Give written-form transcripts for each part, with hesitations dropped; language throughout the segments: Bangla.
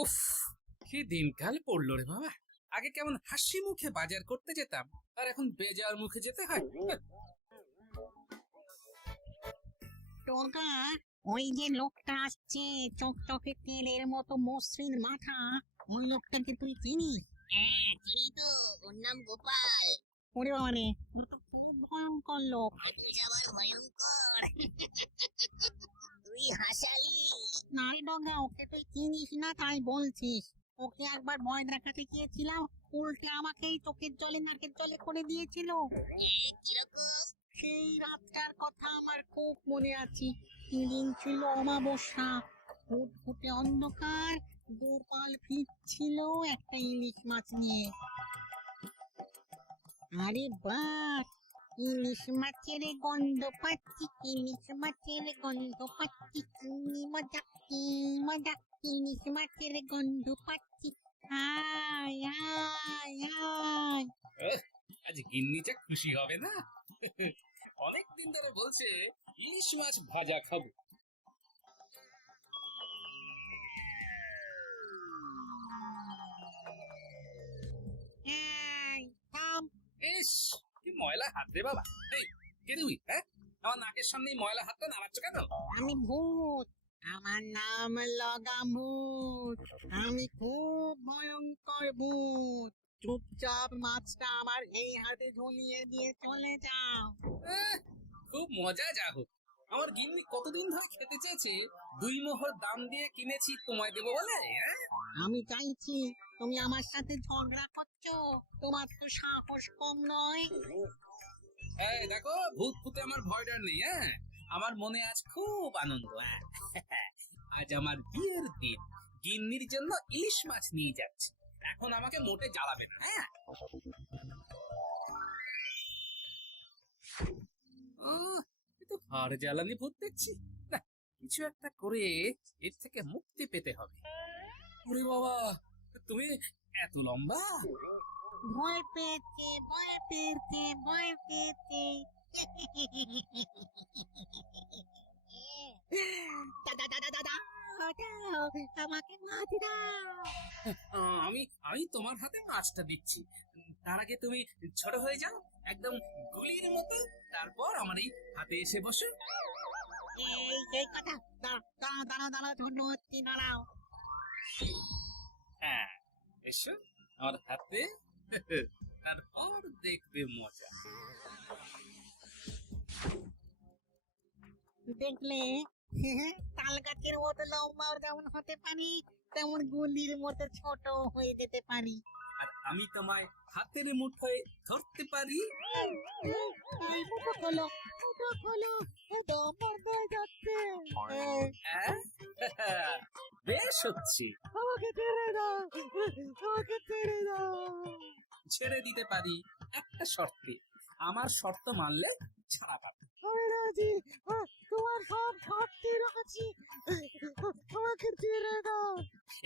উফ, কি দিনকাল পড়লো রে বাবা। আগে কেমন হাসি মুখে বাজার করতে যেতাম, আর এখন বেজার মুখে যেতে হয়। টোকা, ওই যে লোকটা আসছে, চকচকে তেলের মতো মসৃণ মাথা, ওই লোকটাকে তুই চিনিস? হ্যাঁ, চিনি তো। ওর নাম গোপাল। ওরে বাবা রে, ও তো খুব ভয়ঙ্কর লোক। তুই আবার ভয়ঙ্কর। তুই হাসালি। না রে ডগা, ওকে তুই চিনিস না তাই বলছিস। ওকে একবার ভয় দেখাতে গিয়েছিলাম, উল্টে আমাকেই চোখের জলে নাকের জলে করে দিয়েছিল। কিরকম? সেই রাতটার কথা আমার খুব মনে আছে। সেদিন ছিল অমাবস্যা, ফুটফুটে অন্ধকার। গোপাল ফিরছিল একটা ইলিশ মাছ নিয়ে। আরে বাহ, ইলিশ মাছের গন্ধ পাচ্ছি, ইলিশ মাছের গন্ধ পাচ্ছি, কি মজা কি মজা, ইলিশ মাছের গন্ধ পাচ্ছি। আয় আয় আয়। আজ গিন্নিটা খুশি হবে না। অনেক দিন ধরে বলছে ইলিশ মাছ ভাজা খাবো। এই, থাম। ইস, কি ময়লা হাত রে বাবা। এই, কে তুই? হ্যাঁ, আমার নাকের সামনে এই ময়লা হাতটা নাড়াচ্ছ কেন? আমি ভূত, আমার নাম লগামুত। আমি খুব ভয়ঙ্কর ভূত। চুপচাপ মাছটা আমার এই হাতে ঝুলিয়ে দিয়ে চলে যাও। আহ, খুব মজা যা হোক। আমার গিন্নি কতদিন ধরে খেতে চেয়েছে, 2 মোহর দাম দিয়ে কিনেছি তোমায় দেবো বলে। হ্যাঁ, আমি চাইছি, তুমি আমার সাথে ঝগড়া করছো? তোমার তো সাহস কম নয়। এই দেখো, ভূত ভূতে আমার ভয় ডর নেই। হ্যাঁ, আমার মনে আজ খুব আনন্দ। হ্যাঁ, আজ আমার বিয়ের দিন, গিন্নির জন্য ইলিশ মাছ নিয়ে যাচ্ছি। এখন আমাকে মোটে জ্বালাবে না। হ্যাঁ, এ তো হাড় জ্বালানি ভূত দেখছি। না, কিছু একটা করে এর থেকে মুক্তি পেতে হবে। ওরে বাবা, তুমি এত লম্বা! ভয় পেয়েছে, ভয় পেয়েছে, ভয় পেয়েছে। দাদা দাদা দাদা, দাও, আমাকে মাছ দাও। আমি আমি তোমার হাতে মাছটা দিচ্ছি। তার আগে তুমি ছোট হয়ে যাও, একদম গুলির মতো। তারপর আমার এই হাতে এসে বসো। এই কথা, দাঁড়াও দাঁড়াও দাঁড়াও দাঁড়াও, ছোট হচ্ছি, দাঁড়াও। হ্যাঁ, এসো আমার হাতে। তারপর দেখবে মজা। দেখলে, তাল গাছের মতো লম্বা যেমন হতে পারি, তেমন গুলির মতো ছোট হয়ে যেতে পারি। আর আমি তোমায় হাতের মুঠোয় ধরতে পারি। এই মুঠো খোলো, মুঠো খোলো, দম বন্ধ হয়ে যাচ্ছে। হ্যাঁ? বেশ হচ্ছি। আমাকে ছেড়ে দাও, আমাকে ছেড়ে দাও। ছেড়ে দিতে পারি একটা শর্তে। আমার শর্ত মানলে ছাড়া পাবে। আমি রাজি, তোমার সব শক্তি রাখছি, আমাকে ছেড়ে দাও।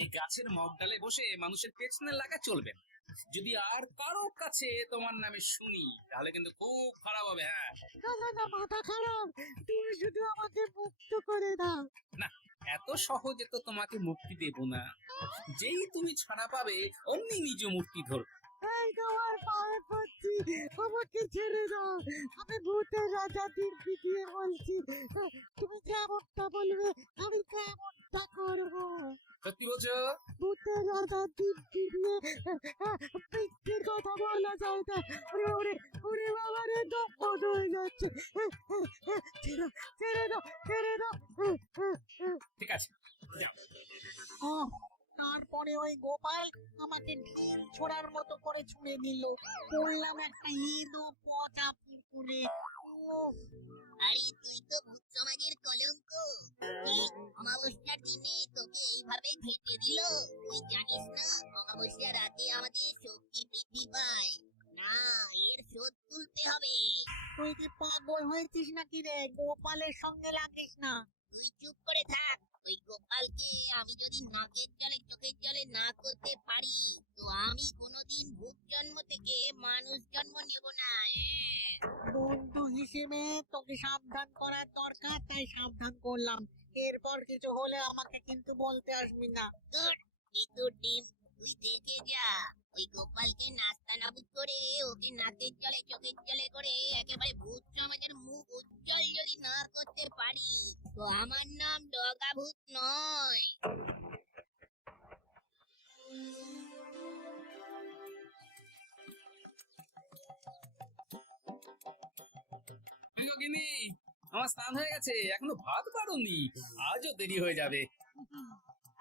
এই গাছের মগডালে বসে মানুষের পেছনে লাগা চলবে না। যদি আর কারো কাছে তোমার নামে শুনি, তাহলে কিন্তু খুব খারাপ হবে। হ্যাঁ, না না না, মাথা খারাপ, তুমি শুধু আমাকে মুক্ত করে দাও। না, এত সহজে তো তোমাকে মুক্তি দেব না। যেই তুমি ছাড়া পাবে, অমনি নিজ মূর্তি ধরবে। এই তোমার পায়ে পড়ছি, আমাকে ছেড়ে দাও। আমি ভূতের রাজা দিব্যি দিয়ে বলছি, তুমি যেমনটা বলবে আমি তেমনটা করবো। সত্যি বলছো? ভূতের রাজা দিব্যি দিয়ে মিথ্যে কথা বলা যায় না। ওরে ওরে ওরে বাবা রে, দম বন্ধ হয়ে যাচ্ছে। ছেড়ে ছেড়ে দাও, ছেড়ে দাও। ঠিক আছে, যাও। ও, তারপরে ওই গোপাল আমাকে ঢিল ছোড়ার মতো করে ছুঁড়ে দিল। পড়লাম একটা ইঁদো পচা পুকুরে। উফ, আরে তুই তো ভূত সমাজের কলঙ্ক। এই অমাবস্যার দিনে তোকে এইভাবে ঘেঁটে দিল। তুই জানিস না, অমাবস্যার রাতে আমাদের শক্তি বৃদ্ধি পায়। না, এর শোধ তুলতে হবে। তুই কি পাগল হয়েছিস নাকি রে? গোপালের সঙ্গে লাগিস না। তুই চুপ করে থাক। ওই গোপালকে আমি যদি নাকের জলে চোখের জলে না করতে পারি, তো আমি কোনোদিন ভূত জন্ম থেকে মানুষ জন্ম নেব না। বন্ধু হিসেবে তোকে সাবধান করার দরকার, তাই সাবধান করলাম। এরপর কিছু হলে আমাকে কিন্তু বলতে আসবি না। ধুর, কেতুর ডিম, তুই দেখে যা। ওই গোপালকে নাস্তা নাবুদ করে, ওকে নাকের জলে চোখের জলে করে একেবারে ভূত সমাজের মুখ উজ্জ্বল যদি না করতে পারি, তো আমার নাম ডগা ভূত নয়। গিনি, আমার স্নান হয়ে গেছে, এখনো ভাত পারোনি, আজও দেরি হয়ে যাবে।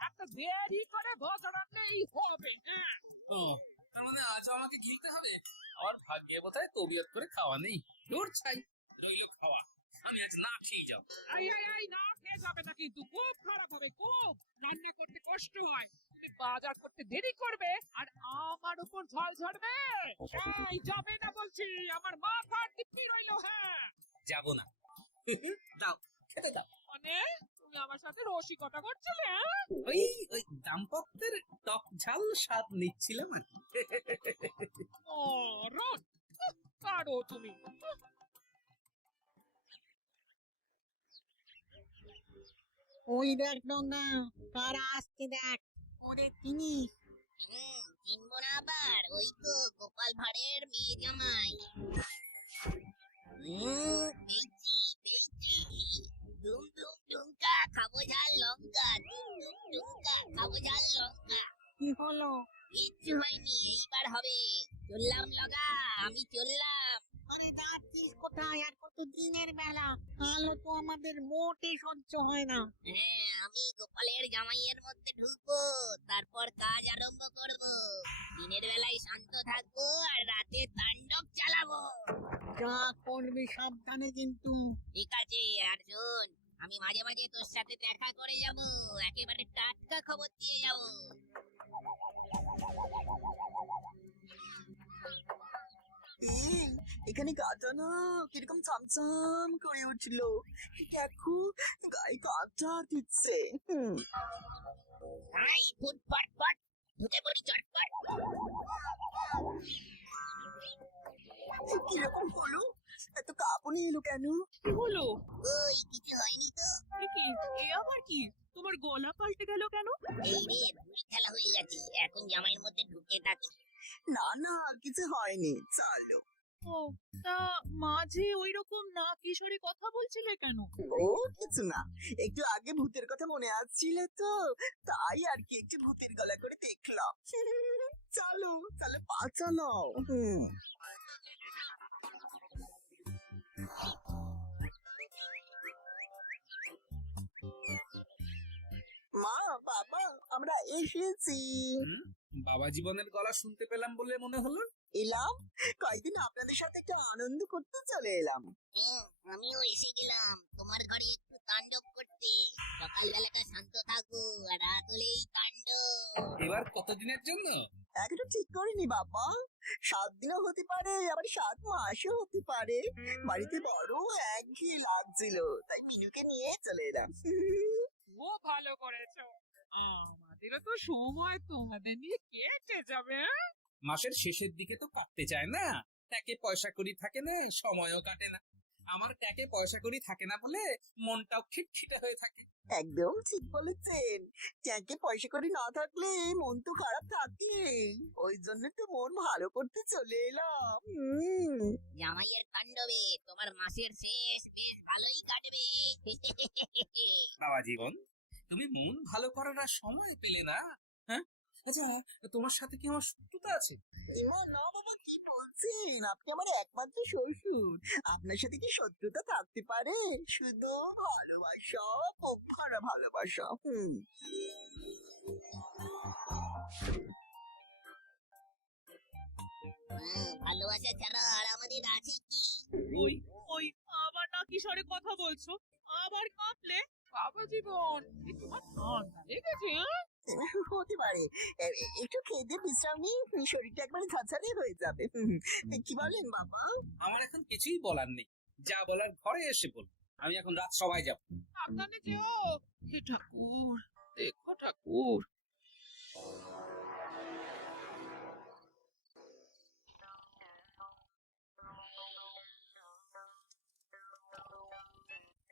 এত দেরি করে ভাত রান্নাই হবে হ্যাঁ? ও, তার মানে আজ আমাকে গিলতে হবে? আমার ভাগ্যে বোধহয় তবিয়ত করে খাওয়া নেই। দূর ছাই, রইলো খাওয়া, আমি আজ না খেয়ে যাবো। এই না খেয়ে যাবে না, কিন্তু খুব খারাপ হবে, খুব। রান্না করতে কষ্ট হয়, তুমি বাজার করতে দেরি করবে আর আমার উপর ঝড় ঝরবে। এই যাবে না বলছি, আমার মাথার দিব্যি রইলো। হ্যাঁ যাবো না। দাও, খেতে দাও। মানে তুমি আমার সাথে রসিকতা করছিলে হ্যাঁ? ওই ওই দাম্পত্যের টক ঝাল স্বাদ নিচ্ছিলাম আর কি। ও রোদ কারো তুমি। ওই দেখ ডোনা, কারা আসছে দেখ, ওরে তিনি। চিনবো না আবার? ওই তো গোপাল ভাঁড়ের মেয়ে জামাই। পেয়েছি পেয়েছি। ডুম ডুম ডুমকা খাবো ঝাল লঙ্কা, ডুম ডুম ডুমকা খাবো ঝাল লঙ্কা। কি হলো? কিচ্ছু হয়নি, এইবার হবে। চললাম লগা, আমি চললাম। আরে যাচ্ছিস কোথায়? আর কত দিনের বেলা, আলো তো আমাদের মোটে সহ্য হয় না। হ্যাঁ, আমি গোপালের জামাইয়ের মধ্যে ঢুকবো, তারপর কাজ আরম্ভ করব। দিনের বেলায় শান্ত থাকবো আর রাতে তাণ্ডব চালাবো। যা করবি সাবধানে কিন্তু। ঠিক আছে, আর শোন, আমি মাঝে মাঝে তোর সাথে দেখা করে যাব, একেবারে টাটকা খবর দিয়ে যাব। এখানে গাটা না কিরকম চামচাম করে উঠছিল, দেখো গায়ে কাঁটা দিচ্ছে। আই ফুট ফট ফট, ঢুকে পড়ি চটপট। কিরকম হলো? এত কাঁপুনি এলো কেন? কি হলো? ওই কিছু হয়নি তো। এ কি? এ আবার কি? তোমার গলা পাল্টে গেল কেন? এই রে, ভুল খেলা হয়ে গেছে, এখন জামাইয়ের মধ্যে ঢুকে থাকি। না না, কিছু হয়নি, চলো। ও, তা মাঝে ওই রকম না কিশোরী কথা বলছিলে কেন? ও কিছু না, একটু আগে ভূতের কথা মনে আসছিল তো, তাই আর কি একটু ভূতের গলা করে দেখলাম। চলো চলো, পা চালাও। মা বাবা, আমরা এসেছি। বাবা জীবনের গলা শুনতে পেলাম বলে মনে হলো। এলাম, কয়েকদিন আপনাদের সাথে একটু আনন্দ করতে চলে এলাম। আমিও এসে গেলাম তোমার ঘরে একটু তাণ্ডব করতে। সকালবেলাটা শান্ত থাকবো, আর রাত হলেই তাণ্ডব। এবার কতদিনের জন্য? এখনো ঠিক করিনি বাবা, 7 দিনও হতে পারে, আবার 7 মাসও হতে পারে। বাড়িতে বড় একঘেয়ে লাগছিল, তাই মিনুকে নিয়ে চলে এলাম। ও ভালো করেছো, আমাদেরও তো সময় তোমাদের নিয়ে কেটে যাবে। মাসের শেষের দিকে তো কাটতে চায় না, ট্যাকে পয়সা কড়ি থাকে না, সময়ও কাটে না। আমার ট্যাকে পয়সা কড়ি থাকে না বলে মনটাও খিটখিটে হয়ে থাকে। একদম ঠিক বলেছেন, ট্যাঙ্কে পয়সা করে না থাকলে মন তো খারাপ থাকে, ওই জন্য তো মন ভালো করতে চলে এলাম। জামাইয়ের তাণ্ডবে তোমার মাসের শেষ বেশ ভালোই কাটবে। বাবা জীবন, তুমি মন ভালো করার আর সময় পেলে না? হ্যাঁ, আচ্ছা, তোমার সাথে কি আমার শত্রুতা আছে? না বাবা, কি বলছেন? আপনি আমার একমাত্র শ্বশুর, আপনার সাথে কি শত্রুতা থাকতে পারে? শুধু ভালোবাসা, খুব ভালো ভালোবাসা। ভালোবাসা ছাড়া আর আমাদের আছে কি? ওই ওই আবার না কিশোরে কথা বলছো, আবার কাঁপলে। বাবা জীবন, এ তোমার ঠান্ডা লেগেছে হ্যাঁ? হতে পারে, একটু খেতে বিশ্রাম নিই, শরীরটা একবারে ঝাঁঝারে হয়ে যাবে। কি বলেন বাবা? আমার এখন কিছুই বলার নেই, যা বলার ঘরে এসে বল। আমি এখন রাত সবাই যাব। সাবধানে যেও। হে ঠাকুর, দেখো ঠাকুর।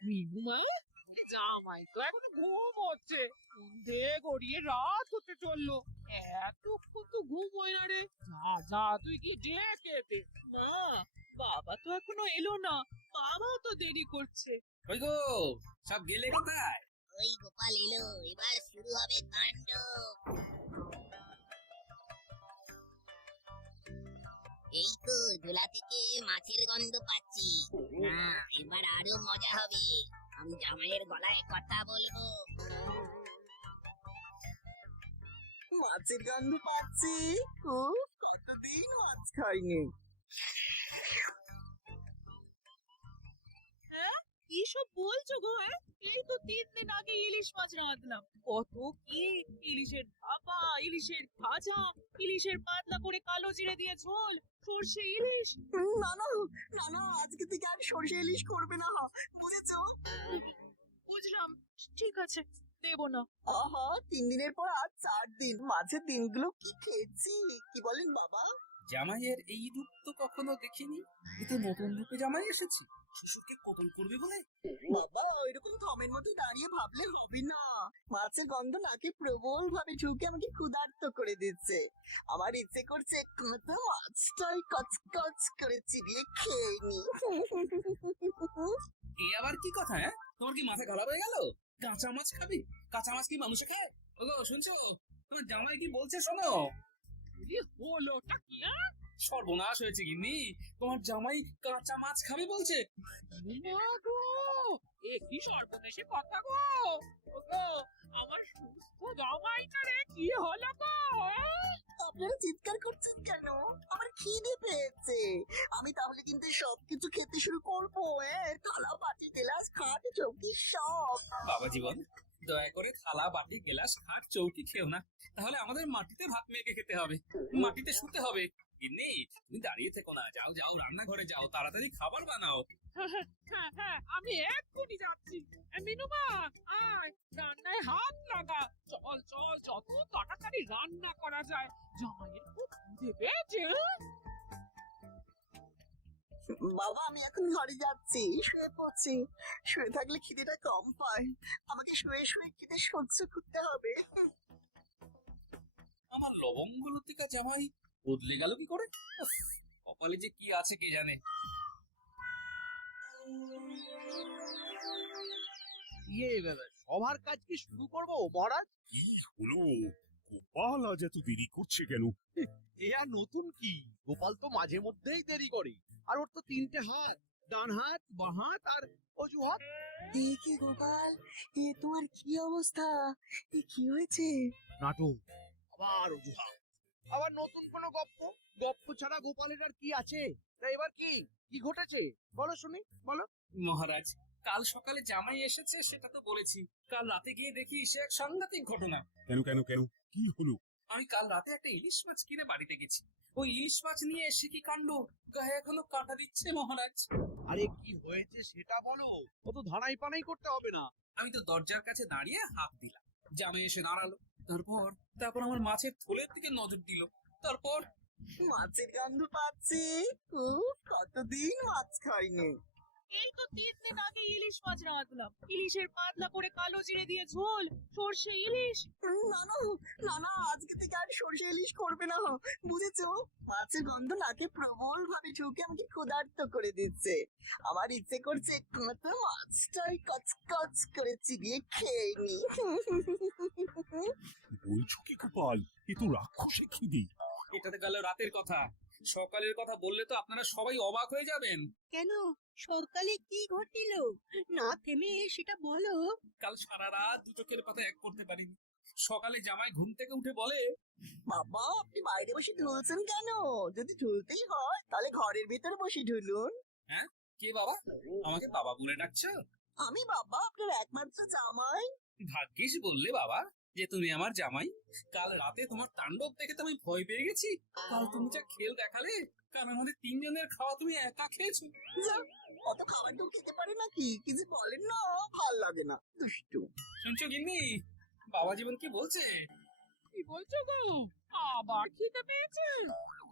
মিনু মা, জামাই তো এখনো ঘুম হচ্ছে, সন্ধে গড়িয়ে রাত হতে চললো, এতক্ষণ তো ঘুম হয় না রে। যা যা তুই কি ডেকে দে। মা, বাবা তো এখনো এলো না, বাবা তো দেরি করছে। ওই গো, সব গেলে কোথায়? ওই গোপাল এলো, এবার শুরু হবে তাণ্ডব। এই তো ঝোলা থেকে মাছের গন্ধ পাচ্ছি। না, এবার আরো মজা হবে। আমি জামাইয়ের গলায় কথা বলবো। মাছের গন্ধ পাচ্ছি। কতদিন মাছ খাইনি। কি সব বলছো গো? এই তো 3 দিন আগে ইলিশ মাছ রাঁধলাম। কত কি ইলিশের ভাপা, ইলিশের ভাজা, ইলিশের পাতলা করে কালো জিরে দিয়ে ঝোল, সর্ষে ইলিশ। না না না না, আজকে থেকে আর সরষে ইলিশ করবে না, বুঝেছো? বুঝলাম, ঠিক আছে, দেবো না। আহা, 3 দিনের পর আজ 4 দিন, মাঝের দিনগুলো কি খেয়েছি, কি বলেন বাবা? জামাইয়ের এই রূপ তো কখনো দেখিনি। এতে নতুন রূপে জামাই এসেছি, শ্বশুরকে কতল করবে বলে। বাবা ওইরকম থমের মতো দাঁড়িয়ে ভাবলে হবে না। মাছের গন্ধ নাকে প্রবল ভাবে ঢুকে আমাকে ক্ষুধার্ত করে দিচ্ছে। আমার ইচ্ছে করছে একটু মাছটাই কচকচ করে চিবিয়ে খেয়ে নি। এ আবার কি কথা? হ্যাঁ, তোমার কি মাথা খারাপ হয়ে গেল? কাঁচা মাছ খাবি? কাঁচা মাছ কি মানুষে খায়? ওগো শুনছো, তোমার জামাই কি বলছে শোনো। কি হলোটা কি? সর্বনাশ হয়েছে গিন্নি, তোমার জামাই কাঁচা মাছ খাবে বলছে। মা গো, এ কি সর্বনেশে কথা গো। ওগো, আমার সুস্থ জামাইটা রে কি হলো গো? আপনারা চিৎকার করছেন কেন? আমার খিদে পেয়েছে। আমি তাহলে কিন্তু সবকিছু খেতে শুরু করবো। থালা বাটি গ্লাস খাট চৌকি সব। বাবা জীবন, দয়া করে থালা বাটি গ্লাস খাট চৌকি খেও না, তাহলে আমাদের মাটিতে ভাত মেখে খেতে হবে, মাটিতে শুতে হবে। গিন্নি, তুমি দাঁড়িয়ে থেকো না, যাও যাও রান্নাঘরে যাও, তাড়াতাড়ি খাবার বানাও। হ্যাঁ হ্যাঁ, আমি এক্ষুনি যাচ্ছি। মিনুমা, আয় রান্নায় হাত লাগা। চল চল, যত তাড়াতাড়ি রান্না করা যায়। জামাইয়ের খুব খিদে পেয়েছে। বাবা আমি এখন ঘরে যাচ্ছি, শুয়ে পড়ছি। শুয়ে থাকলে খিদেটা কম পায়। আমাকে শুয়ে শুয়ে খিদে সহ্য করতে হবে। আমার লবঙ্গ লতিকা জামাই বদলে গেল কি করে? উফ, কপালে যে কি আছে কে জানে। সবার কাজ কি শুরু করবো মহারাজ? কি হলো গোপাল, আজ এত দেরি করছে কেন? এ আর নতুন কি, গোপাল তো মাঝে মধ্যেই দেরি করে। আর ওর তো 3টে হাত, ডান হাত, বাঁ হাত আর অজুহাত। কি গোপাল, এ তোমার কি অবস্থা? এ কি হয়েছে? নাটক, আবার অজুহাত, আবার নতুন কোনো গপ্প। গপ্প ছাড়া গোপালের আর কি আছে? তা এবার কি কি ঘটেছে বলো শুনি, বলো। মহারাজ, কাল সকালে জামাই এসেছে সেটা তো বলেছি, কাল রাতে গিয়ে দেখি সে এক সাংঘাতিক ঘটনা। কেন কেন কেন, কি হলো? আমি কাল রাতে একটা ইলিশ মাছ কিনে বাড়িতে গেছি, ওই ইলিশ মাছ নিয়ে এসে কি কাণ্ড, গায়ে এখনো কাঁটা দিচ্ছে মহারাজ। আরে কি হয়েছে সেটা বলো, অত ধানাই পানাই করতে হবে না। আমি তো দরজার কাছে দাঁড়িয়ে হাত দিলাম, জামাই এসে দাঁড়ালো, তারপর তারপর আমার মাছের থলের দিকে নজর দিল, তারপর মাছের গন্ধ পাচ্ছি। কতদিন মাছ খাইনি। এই তো 3 দিন আগে ইলিশ মাছ রাঁধলাম। ইলিশের পাতলা করে কালো জিরে দিয়ে ঝোল, সর্ষে ইলিশ। না না না না, আজকে থেকে আর সরষে ইলিশ করবে না, বুঝেছো? মাছের গন্ধ নাকে প্রবল ভাবে ঢুকে আমাকে ক্ষুধার্ত করে দিচ্ছে। আমার ইচ্ছে করছে একটু মাছটাই কচকচ করে চিবিয়ে খেয়ে নি। বলছো কি গোপাল, এ তো রাক্ষসে খিদে। এটাতে গেল রাতের কথা, সকালের কথা বললে তো আপনারা সবাই অবাক হয়ে যাবেন। কেন, সকালে কি ঘটিল? না থেমে সেটা বলো। কাল সারা রাত দু চোখের পাতা এক করতে পারিনি। সকালে জামাই ঘুম থেকে উঠে বলে, বাবা আপনি বাইরে বসে ঢুলছেন কেন? যদি ঢুলতেই হয় তাহলে ঘরের ভিতরে বসে ঢুলুন। কে বাবা, আমাকে বাবা বলে ডাকছো? আমি বাবা, আপনার একমাত্র জামাই। ভাগ্যিস বললে বাবা যে তুমি আমার জামাই। কাল রাতে তোমার তাণ্ডব দেখে তো আমি ভয় পেয়ে গেছি। কাল তুমি যা খেল দেখালে, কাল আমাদের 3 জনের খাওয়া তুমি একা খেয়েছো। যা, অত খাবার কেউ খেতে পারে নাকি? কি যে বলেন না, ভাল লাগে না, দুষ্টু। শুনছো গিন্নি, বাবা জীবন কি বলছে? কি বলছো গো? আবার খিদে পেয়েছে?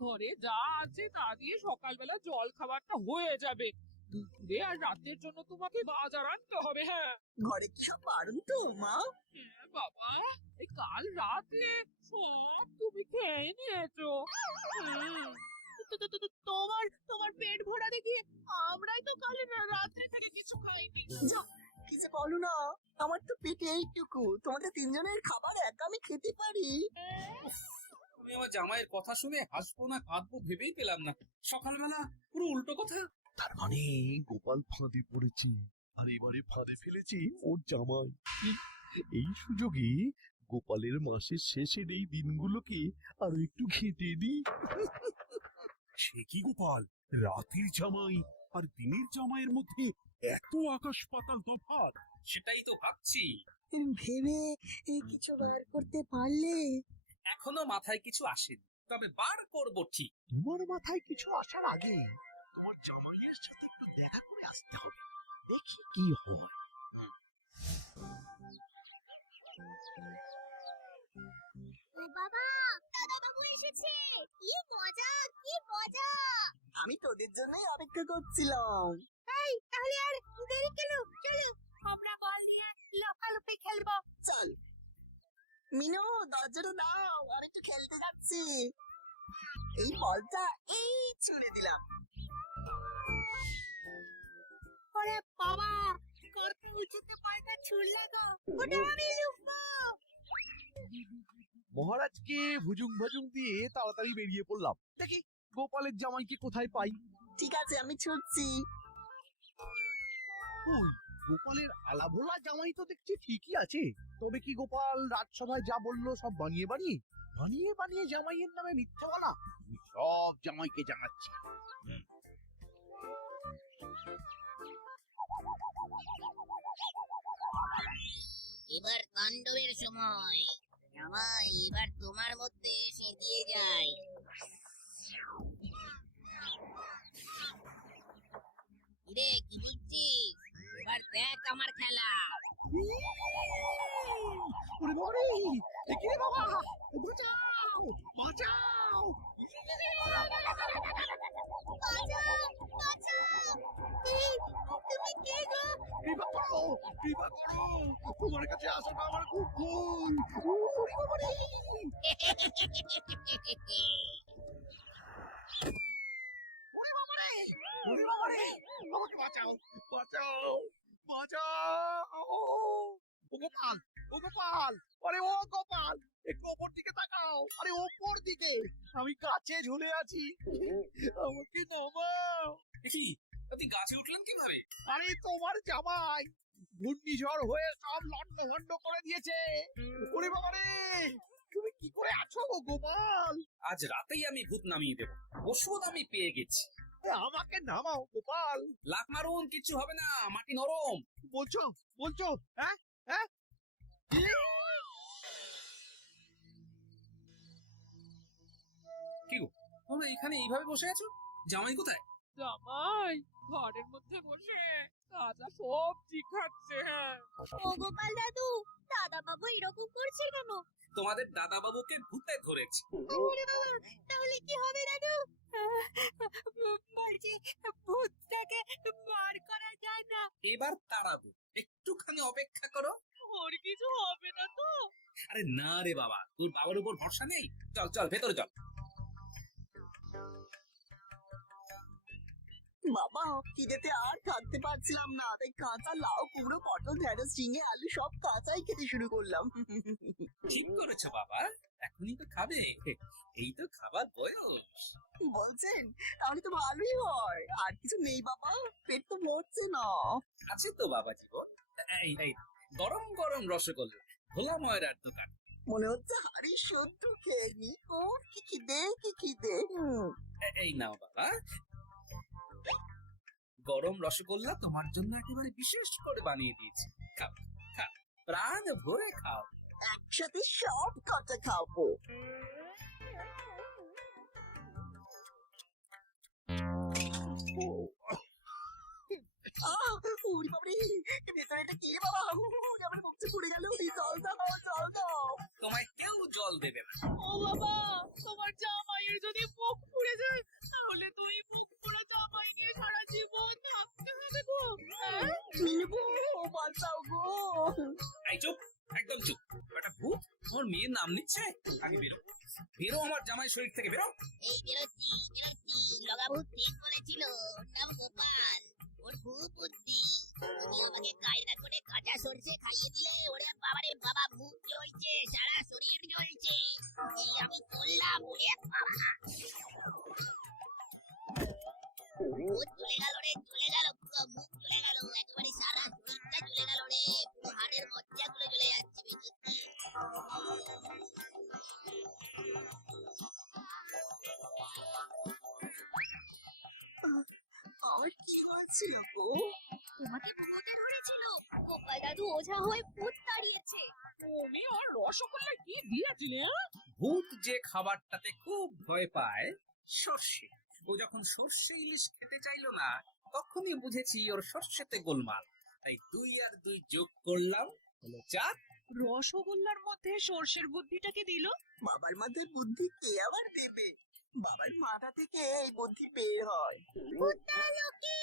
ঘরে যা আছে তা দিয়ে সকালবেলা জল খাবারটা হয়ে যাবে। দুপুরে আর রাতের জন্য তোমাকে বাজার আনতে হবে। হ্যাঁ ঘরে কি সব পারুন তো মা? হ্যাঁ বাবা, এই কাল রাতে সব তুমি খেয়ে নিয়েছো। তোমার তোমার পেট ভরা দেখি আমরাই তো কাল রাতে থেকে কিছু খাইনি। যাও, কি যে বলো না, আমার তো পেটে এইটুকু, তোমাদের তিনজনের খাবার একা আমি খেতে পারি? আমি আমার জামাইয়ের কথা শুনে হাসবো না কাঁদবো ভেবেই পেলাম না। সকালবেলা পুরো উল্টো কথা। তার মানে গোপাল ফাঁদে পড়েছে, আর এবারে ফাঁদে ফেলেছে ওর জামাই। এই সুযোগে গোপালের মাসের শেষের এই দিনগুলোকে আরো একটু ঘেঁটে দিই। সে কি গোপাল, রাতের জামাই আর দিনের জামাইয়ের মধ্যে এত আকাশ পাতাল তফাৎ! সেটাই তো ভাবছি। ভেবে কিছু বার করতে পারলে? এখনো মাথায় কিছু আসেনি, তবে বার করব ঠিক। তোমার মাথায় কিছু আসার আগে তোমার জামাইয়ের সাথে একটু দেখা করে আসতে হবে, দেখি কি হয়। ও বাবা, দাদা বাবু এসেছে। কি মজা, কি মজা! আমি তোদের জন্যই অপেক্ষা করছিলাম। এই তাহলে আর দেরি কেন? চলো আমরা বল নিয়ে লাফালাফি খেলবো। চল মিনু, দরজাটা দাও, আর একটু খেলতে যাচ্ছি। এই বলটা এই ছুঁড়ে দিলাম। ওরে বাবা, কত উঁচুতে বলটা ছুড়লে গো! ওটা আমি লুফবো। মহারাজকে ভুজুং ভাজুং দিয়ে তাড়াতাড়ি বেরিয়ে পড়লাম। দেখি গোপালের জামাইকে কোথায় পাই। ঠিক আছে, আমি ছুটছি। ওই গোপালের আলাভোলা জামাই তো দেখছি ঠিকই আছে। তবে কি গোপাল রাজসভায় যা বললো সব বানিয়ে বানিয়ে বানিয়ে বানিয়ে জামাইয়ের নামে মিথ্যে বলা? আমি সব জামাইকে জানাচ্ছি। এবার তাণ্ডবের সময়। জামাই, এবার তোমার মধ্যে এসে দিয়ে যাই। কিরে, কি বুঝছিস? এবার দেখ আমার খেলা। ওরে বাবারে, এ কি রে বাবা, বাঁচাও বাঁচাও! বাঁচাও, বাঁচাও! এই, তুমি কে গো? কৃপা করো, কৃপা করো, তোমার কাছে আসাটা আমার খুব ভুল। ওরে বাবারে! ওরে বাবারে, ওরে বাবারে, আমাকে বাঁচাও, বাঁচাও, বাঁচাও! ও গোপাল, ও গোপাল, আরে ও গোপাল, একটু ওপর দিকে তাকাও। আরে ওপর দিকে, আমি কাছে ঝুলে আছি, আমাকে নামাও। কি আপনি গাছে উঠলেন কিভাবে? আরে তোমার জামাই ঘূর্ণিঝড় হয়ে সব লন্ড ভন্ড করে দিয়েছে। ওরে বাবারে, তুমি কি করে আছো গো গোপাল? আজ রাতেই আমি ভূত নামিয়ে দেবো। ওষুধ আমি পেয়ে গেছি। আমাকে নামাও গোপাল। লাফ মারুন, কিচ্ছু হবে না, মাটি নরম। বলছো বলছো? হ্যাঁ হ্যাঁ, কি গো, তোমরা এখানে এইভাবে বসে আছো? জামাই কোথায়? জামাই ঘরের মধ্যে বসে কাঁচা সবজি খাচ্ছে। হ্যাঁ ও গোপাল দাদু, দাদা বাবু এরকম করছে কেন? তোমাদের দাদা বাবুকে ভূতে ধরেছে। ওরে বাবা, তাহলে কি হবে দাদু? বলছি ভূতটাকে বার করা যায় না? এবার তাড়াবো, একটুখানি অপেক্ষা করো। ওর কিছু হবে না তো? আরে না রে বাবা, তোর বাবার উপর ভরসা নেই। চল চল ভেতরে চল। বাবা, খিদেতে আর থাকতে পারছিলাম না, তাই কাঁচা লাউ, কুমড়ো, পটল, ঢেঁড়স, ঝিঙে, আলু সব কাঁচাই খেতে শুরু করলাম। ঠিক করেছো বাবা, এখনই তো খাবে, এই তো খাবার বয়স। বলছেন? তাহলে তো ভালোই হয়। আর কিছু নেই বাবা, পেট তো ভরছে না। আছে তো বাবা জীবন। এই এই গরম গরম রসগোল্লা, ভোলা ময়রার দোকান। মনে হচ্ছে হাড়ি শুদ্ধ খেয়ে নি। ও কি খিদে, কি খিদে! এই নাও বাবা, গরম রসগোল্লা তোমার জন্য একেবারে বিশেষ করে বানিয়ে দিয়েছি। খাও খাও, প্রাণ ভরে খাও। একসাথে সব কাঁচা খাবো। উড়ি বাবারে, ভেতরে এটা কি রে বাবা? আমার মুখে পুড়ে গেল। জল দাও, জল দাও। তোমায় কেউ জল দেবে না। ও বাবা, তোমার জামাইয়ের যদি মুখ পুড়ে যায় তাহলে তুই মুখ পুড়ে জামাই নিয়ে সারা জীবন থাকতে এই চুপ, একদম চুপ। একটা ভূত ওর মেয়ের নাম নিচ্ছে। আগে বেরো, বেরো আমার জামাই শরীর থেকে, বেরো। এই বেরোচ্ছি। লগাভূত ঠিক বলেছিল, ওর নাম গোপাল। ওর খুব বুদ্ধি। তুমি আমাকে কায়দা করে কাঁচা সরষে খাইয়ে দিলে, ওরে বাবারে বাবা, মুখ জ্বলছে, সারা শরীর জ্বলছে। এই আমি চললাম, ওরে বাবা। ভূত চলে গেল রে, চলে গেল, পুরো মুখ চলে গেল, একেবারে সারা শরীরটা চলে গেল রে, পুরো হাড়ের মজ্জাগুলো চলে যাচ্ছে বেরিয়ে। আমার কি হয়েছিল গো? তোমাকে ভূতে ধরেছিল। গোপাল দাদু ওঝা হয়ে ভূত তাড়িয়েছে। তুমি আর রসগোল্লা কি দিয়েছিলে? ভূত যে খাবারটাতে খুব ভয় পায়, সর্ষে। ও যখন সর্ষে ইলিশ খেতে চাইলো না, তখনই বুঝেছি ওর সর্ষেতে গোলমাল। তাই 2 আর 2 যোগ করলাম, হলো 4। রসগোল্লার মধ্যে সর্ষের বুদ্ধিটা কি দিল? বাবার মাথায় বুদ্ধি কে আবার দেবে? বাবার মাথা থেকে এই বুদ্ধি বের হয়। ভূত তাড়ালো কে?